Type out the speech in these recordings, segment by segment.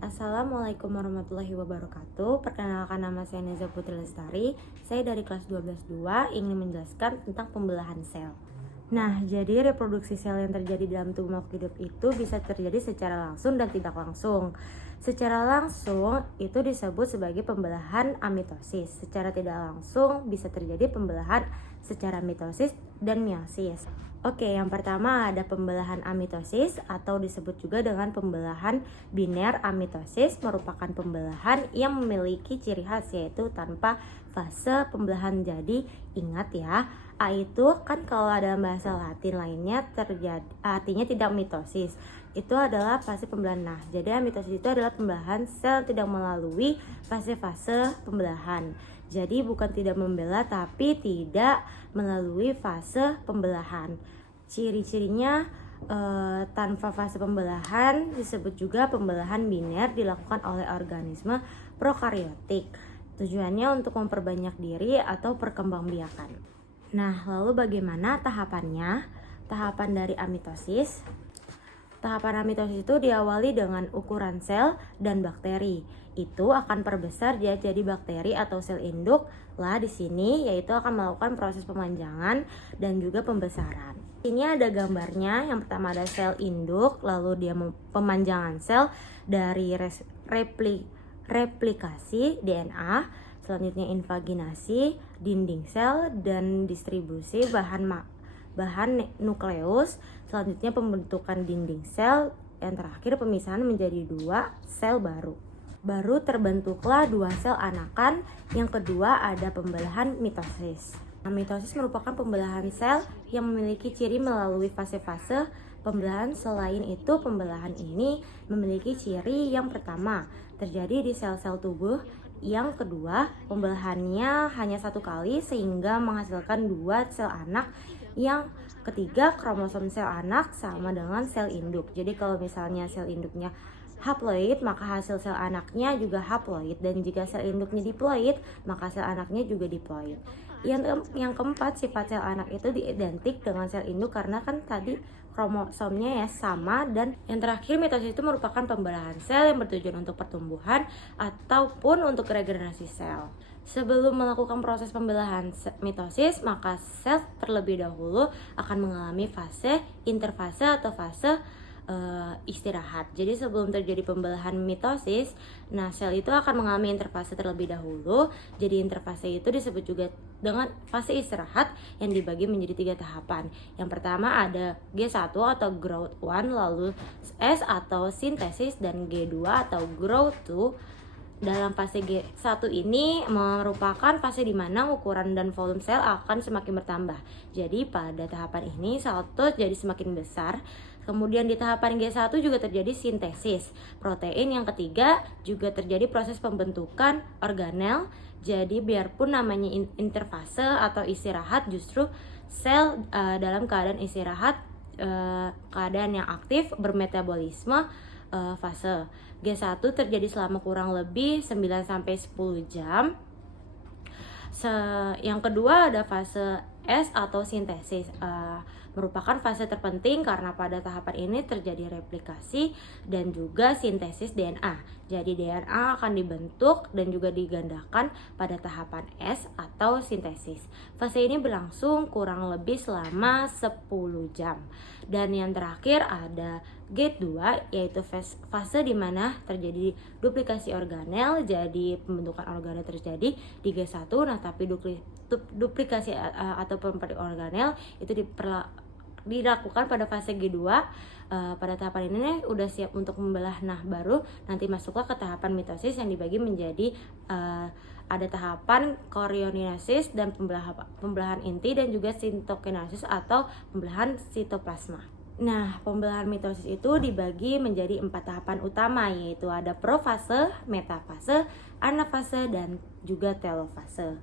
Assalamualaikum warahmatullahi wabarakatuh. Perkenalkan, nama saya Neza Putri Lestari. Saya dari kelas 12-2 ingin menjelaskan tentang pembelahan sel. Nah, jadi reproduksi sel yang terjadi dalam tubuh makhluk hidup itu bisa terjadi secara langsung dan tidak langsung. Secara langsung itu disebut sebagai pembelahan amitosis. Secara tidak langsung bisa terjadi pembelahan secara mitosis dan meiosis. Oke, yang pertama ada pembelahan amitosis atau disebut juga dengan pembelahan biner amitosis, merupakan pembelahan yang memiliki ciri khas yaitu tanpa fase pembelahan. Jadi ingat ya, A itu kan kalau dalam bahasa Latin lainnya terjadi artinya tidak mitosis. Itu adalah fase pembelahan. Nah, jadi amitosis itu adalah pembelahan sel tidak melalui fase-fase pembelahan. Jadi bukan tidak membelah tapi tidak melalui fase pembelahan. Ciri-cirinya tanpa fase pembelahan disebut juga pembelahan biner dilakukan oleh organisme prokariotik. Tujuannya untuk memperbanyak diri atau perkembangbiakan. Nah, lalu bagaimana tahapannya? Tahapan dari amitosis. Tahapan amitosis itu diawali dengan ukuran sel dan bakteri. Itu akan perbesar jadi bakteri atau sel induk lah di sini, yaitu akan melakukan proses pemanjangan dan juga pembesaran. Ini ada gambarnya. Yang pertama ada sel induk, lalu dia pemanjangan sel dari replikasi DNA, selanjutnya invaginasi dinding sel dan distribusi bahan nukleus, selanjutnya pembentukan dinding sel, yang terakhir pemisahan menjadi 2 sel baru. Baru terbentuklah 2 sel anakan. Yang kedua ada pembelahan mitosis. Mitosis merupakan pembelahan sel yang memiliki ciri melalui fase-fase pembelahan. Selain itu, pembelahan ini memiliki ciri yang pertama terjadi di sel-sel tubuh. Yang kedua, pembelahannya hanya 1 kali sehingga menghasilkan 2 sel anak. Yang ketiga, kromosom sel anak sama dengan sel induk. Jadi kalau misalnya sel induknya haploid, maka hasil sel anaknya juga haploid, dan jika sel induknya diploid, maka sel anaknya juga diploid. Yang keempat, sifat sel anak itu identik dengan sel induk karena kan tadi kromosomnya ya sama. Dan yang terakhir, mitosis itu merupakan pembelahan sel yang bertujuan untuk pertumbuhan ataupun untuk regenerasi sel. Sebelum melakukan proses pembelahan mitosis, maka sel terlebih dahulu akan mengalami fase interfase atau fase istirahat. Jadi sebelum terjadi pembelahan mitosis, nah sel itu akan mengalami interfase terlebih dahulu. Jadi interfase itu disebut juga dengan fase istirahat yang dibagi menjadi 3 tahapan. Yang pertama ada G1 atau growth 1, lalu S atau sintesis, dan G2 atau growth 2. Dalam fase G1 ini merupakan fase di mana ukuran dan volume sel akan semakin bertambah. Jadi pada tahapan ini sel itu jadi semakin besar. Kemudian di tahapan G1 juga terjadi sintesis protein. Yang ketiga juga terjadi proses pembentukan organel. Jadi biarpun namanya interfase atau istirahat, justru sel dalam keadaan istirahat, keadaan yang aktif bermetabolisme. Fase G1 terjadi selama kurang lebih 9-10 jam. Yang kedua ada fase S atau sintesis, merupakan fase terpenting karena pada tahapan ini terjadi replikasi dan juga sintesis DNA. Jadi DNA akan dibentuk dan juga digandakan pada tahapan S atau sintesis. Fase ini berlangsung kurang lebih selama 10 jam. Dan yang terakhir ada G2, yaitu fase di mana terjadi duplikasi organel. Jadi pembentukan organel terjadi di G1, nah tapi duplikasi atau pembentukan organel itu dilakukan pada fase G2. Pada tahapan ini udah siap untuk membelah. Nah baru nanti masuklah ke tahapan mitosis yang dibagi menjadi ada tahapan korionesis dan pembelahan inti, dan juga sitokinesis atau pembelahan sitoplasma. Nah, pembelahan mitosis itu dibagi menjadi 4 tahapan utama, yaitu ada profase, metafase, anafase, dan juga telofase.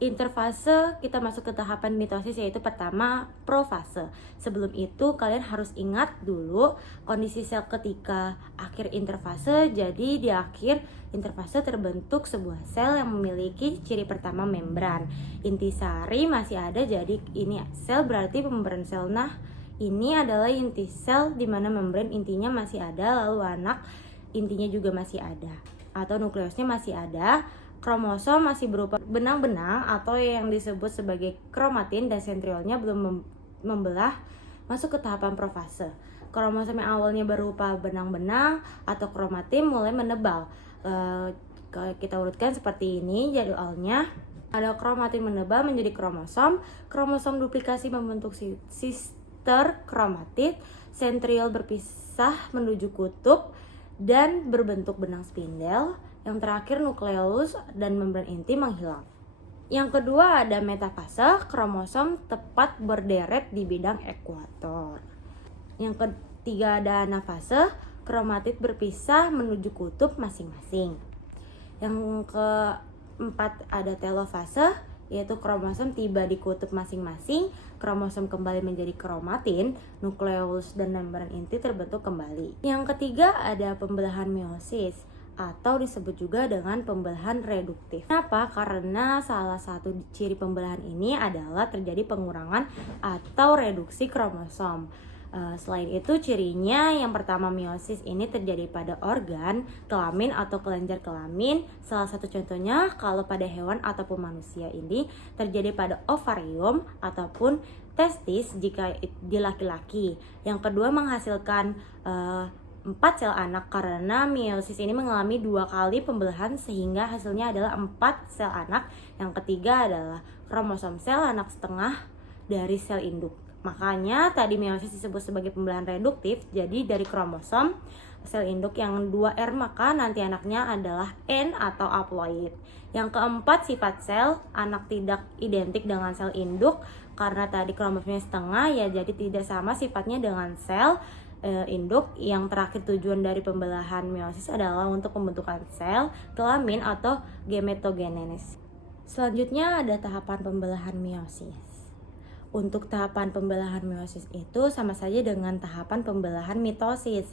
Interfase kita masuk ke tahapan mitosis, yaitu pertama profase. Sebelum itu kalian harus ingat dulu kondisi sel ketika akhir interfase. Jadi di akhir interfase terbentuk sebuah sel yang memiliki ciri pertama membran. Intisari masih ada, jadi ini sel berarti pemembran sel. Nah Ini adalah inti sel di mana membran intinya masih ada, lalu anak intinya juga masih ada atau nukleusnya masih ada. Kromosom masih berupa benang-benang atau yang disebut sebagai kromatin dan sentriolnya belum membelah masuk ke tahapan profase. Kromosom yang awalnya berupa benang-benang atau kromatin mulai menebal. Kita urutkan seperti ini jadwalnya. Ada kromatin menebal menjadi kromosom, kromosom duplikasi membentuk sister kromatid, sentriol berpisah menuju kutub dan berbentuk benang spindel. Yang terakhir nukleus dan membran inti menghilang. Yang kedua ada metafase, kromosom tepat berderet di bidang ekuator. Yang ketiga ada anafase, kromatid berpisah menuju kutub masing-masing. Yang keempat ada telofase, yaitu kromosom tiba di kutub masing-masing, kromosom kembali menjadi kromatin, nukleus dan membran inti terbentuk kembali. Yang ketiga ada pembelahan meiosis atau disebut juga dengan pembelahan reduktif. Kenapa? Karena salah satu ciri pembelahan ini adalah terjadi pengurangan atau reduksi kromosom. Selain itu cirinya yang pertama meiosis ini terjadi pada organ, kelamin atau kelenjar kelamin. Salah satu contohnya kalau pada hewan ataupun manusia ini terjadi pada ovarium ataupun testis jika di laki-laki. Yang kedua menghasilkan 4 sel anak karena meiosis ini mengalami 2 kali pembelahan sehingga hasilnya adalah 4 sel anak. Yang ketiga adalah kromosom sel anak setengah dari sel induk. Makanya tadi meiosis disebut sebagai pembelahan reduktif. Jadi dari kromosom sel induk yang 2R maka nanti anaknya adalah N atau haploid. Yang keempat sifat sel anak tidak identik dengan sel induk karena tadi kromosomnya setengah ya, jadi tidak sama sifatnya dengan sel induk. Yang terakhir tujuan dari pembelahan meiosis adalah untuk pembentukan sel kelamin atau gametogenesis. Selanjutnya ada tahapan pembelahan meiosis. Untuk tahapan pembelahan meiosis itu sama saja dengan tahapan pembelahan mitosis,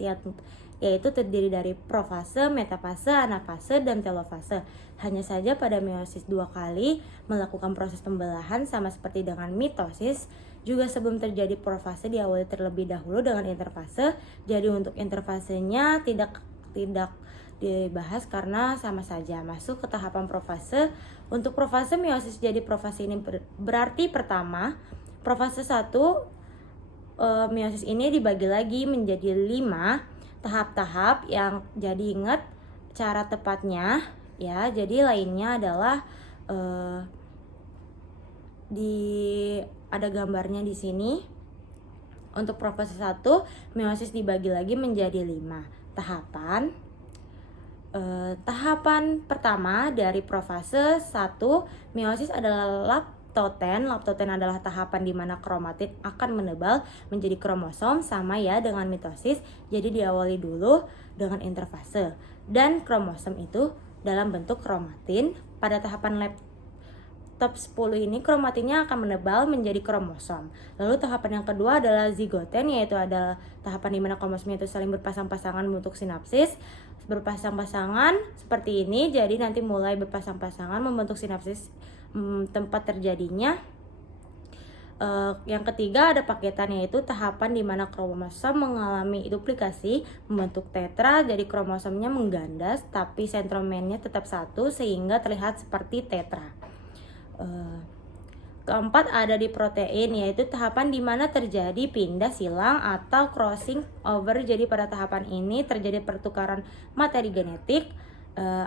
yaitu terdiri dari profase, metafase, anafase, dan telofase. Hanya saja pada meiosis 2 kali melakukan proses pembelahan sama seperti dengan mitosis. Juga sebelum terjadi profase diawali terlebih dahulu dengan interfase. Jadi untuk interfasenya tidak dibahas karena sama saja masuk ke tahapan profase. Untuk profase meiosis, jadi profase ini berarti pertama profase 1 meiosis ini dibagi lagi menjadi 5 tahap-tahap yang jadi ingat cara tepatnya ya. Jadi lainnya adalah ada gambarnya di sini. Untuk profase 1 meiosis dibagi lagi menjadi 5 tahapan. Tahapan pertama dari profase 1 meiosis adalah laptoten. Laptoten adalah tahapan di mana kromatid akan menebal menjadi kromosom, sama ya dengan mitosis. Jadi diawali dulu dengan interfase dan kromosom itu dalam bentuk kromatin. Pada tahapan top 10 ini kromatinnya akan menebal menjadi kromosom. Lalu tahapan yang kedua adalah zigoten, yaitu adalah tahapan di mana kromosomnya itu saling berpasang-pasangan membentuk sinapsis. Berpasang-pasangan seperti ini, jadi nanti mulai berpasang-pasangan membentuk sinapsis tempat terjadinya. Yang ketiga ada paketan, yaitu tahapan di mana kromosom mengalami duplikasi membentuk tetra, jadi kromosomnya menggandas tapi sentromernya tetap satu sehingga terlihat seperti tetra. Keempat ada di protein, yaitu tahapan di mana terjadi pindah silang atau crossing over. Jadi pada tahapan ini terjadi pertukaran materi genetik,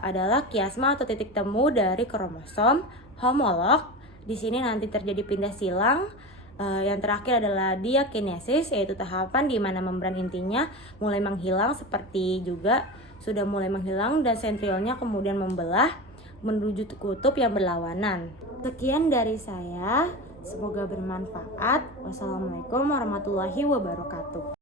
adalah kiasma atau titik temu dari kromosom homolog. Di sini nanti terjadi pindah silang. Yang terakhir adalah diakinesis, yaitu tahapan di mana membran intinya mulai menghilang seperti juga sudah mulai menghilang dan sentriolnya kemudian membelah menuju kutub yang berlawanan. Sekian dari saya, semoga bermanfaat. Wassalamualaikum warahmatullahi wabarakatuh.